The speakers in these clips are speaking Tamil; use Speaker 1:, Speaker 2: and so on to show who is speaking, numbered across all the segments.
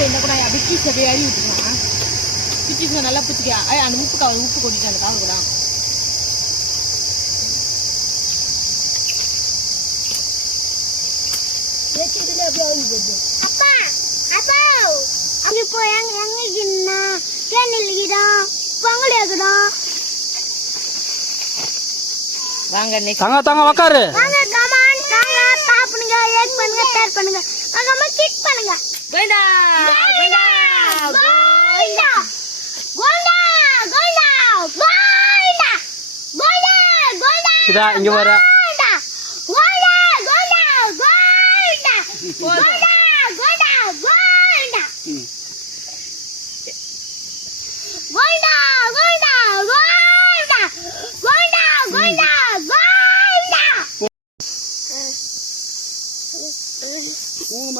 Speaker 1: என்ன கூட அப்படி கீச்சில் போய் அழி விட்டுருக்கான் சிட்டிஸில் நல்லா பிடிச்சிக்கா ஐ அந்த உப்பு கவர் உப்பு கொட்டிட்டு அந்த கவர் தான்
Speaker 2: அப்பா அப்பா இப்போ எங்க எங்க கேணில் இருக்கிறோம் பொங்கல் இருக்கிறோம்
Speaker 1: வாங்க
Speaker 3: தாங்க தாங்க உக்காரு.
Speaker 2: பண்ணுங்க டேர் பண்ணுங்க வாங்க கிக் பண்ணுங்க
Speaker 1: கோவிந்தா கோவிந்தா
Speaker 2: கோல்டா கோல்டா கோல்டா கோல்டா கோல்டா கோல்டா
Speaker 3: இதா இங்க வர
Speaker 2: கோல்டா கோல்டா கோல்டா கோல்டா கோல்டா கோல்டா கோல்டா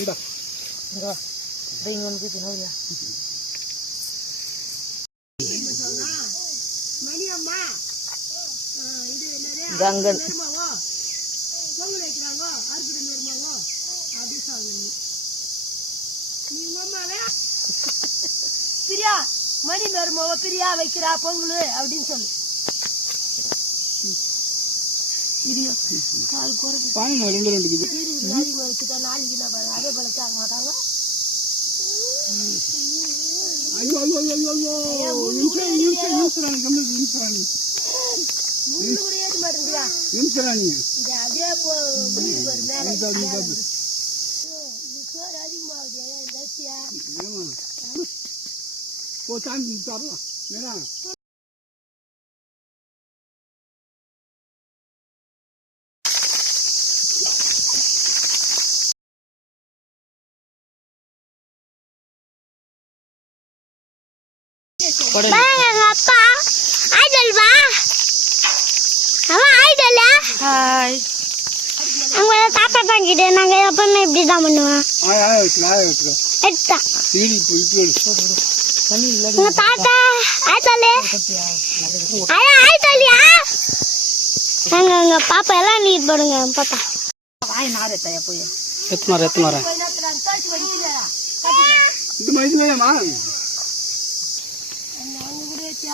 Speaker 3: இந்தா
Speaker 1: இங்க ஒன்று போய் நோயா கங்கன்
Speaker 4: பிரியா மணி மருமாவ பிரியா வைக்கிறா பொங்கல் அப்படின்னு சொல்லு.
Speaker 3: சரியா கால் குறைக்கு பாருங்க ரெண்டு ரெண்டு இது
Speaker 4: நாளைக்கு வச்சுட்டா நாளைக்கு நான் அதே போல தாங்க மாட்டாங்க.
Speaker 3: ஐயோ ஐயோ ஐயோ ஐயோ நிமிஷம் நிமிஷம் நிமிஷம் கம்மிக்கு நிமிஷம்
Speaker 4: முள்ளு கூட ஏறி மாட்டேங்கியா போ
Speaker 2: அப்பா. ஐடல் வா. அவன் ஐடல்
Speaker 1: ஹாய்
Speaker 2: அங்க தாத்தா தாங்கிட்டு நாங்க எப்பவுமே இப்படி தான் பண்ணுவோம் எடுத்தா. உங்க தாத்தா ஐடல் ஐயா ஐடல்யா நாங்க பாப்பா எல்லாம் நீர் போடுங்க பாப்பா.
Speaker 1: வாய் நார் எத்தாயா போய்
Speaker 3: எத்தனை வரேன் எத்தனை வரேன் இது மாதிரி வேணுமா
Speaker 4: அவங்க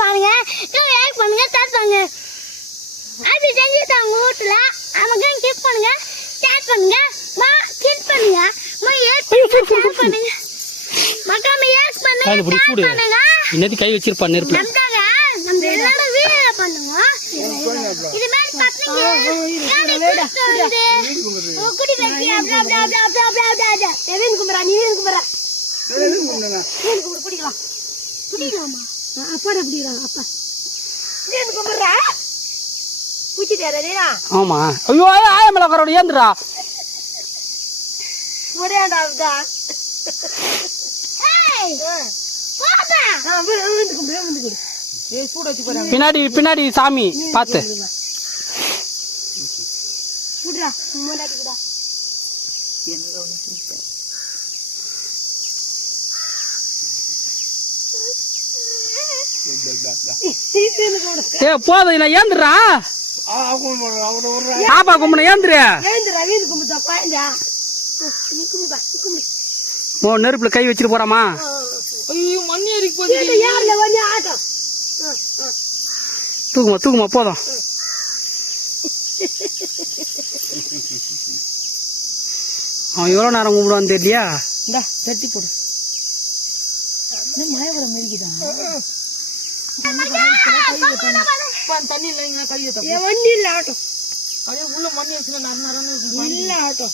Speaker 2: பாருங்க. லைக் பண்ணுங்க ஷேர் பண்ணுங்க. அது செஞ்சுட்டாங்க வீட்டுல நமக்கு கிளிக் பண்ணுங்க ஷேர் பண்ணுங்க. மா கிளிக் பண்ணுங்க. மா ஏக் பண்ணுங்க ஷேர் பண்ணுங்க. பண்ணுங்க
Speaker 3: கை வச்சிருப்பா நெருப்பு
Speaker 2: நம்தாங்க. நம்ம எல்லாரும் வீடியோ பண்ணுங்க. இது
Speaker 3: ஆமா. ஐயோ
Speaker 1: ஆயமலக்காரோட ஏந்திரா முடியாண்டா அவதா?
Speaker 3: பின்னாடி பின்னாடி சாமி பார்த்து
Speaker 5: ஏ போதும் நான் ஏந்துடுறா. பாப்பா கும்பிட ஏந்துரு.
Speaker 4: ஏந்துடுறா வீடு கும்பிட்டா பாயண்டா
Speaker 5: ஓ நெருப்புல கை வச்சுட்டு போறாமா?
Speaker 1: ஐயோ மண்ணி ஏறிக்கு போகுது.
Speaker 4: யாருல வந்து ஆட்டம்
Speaker 5: தூக்குமா தூக்குமா போதும். அவன் எவ்வளோ நேரம் கும்பிடுவான்னு தெரியலையா?
Speaker 1: இந்தா தட்டி போடு. வர மாதிரிக்குதான் தண்ணி இல்லை இங்க கை வைத்த
Speaker 4: என் வண்டி இல்ல
Speaker 1: அப்படியே உள்ள மண்ணி வச்சுன்னா நர நரன்னு இருக்கும்.
Speaker 4: இல்ல ஆட்டம்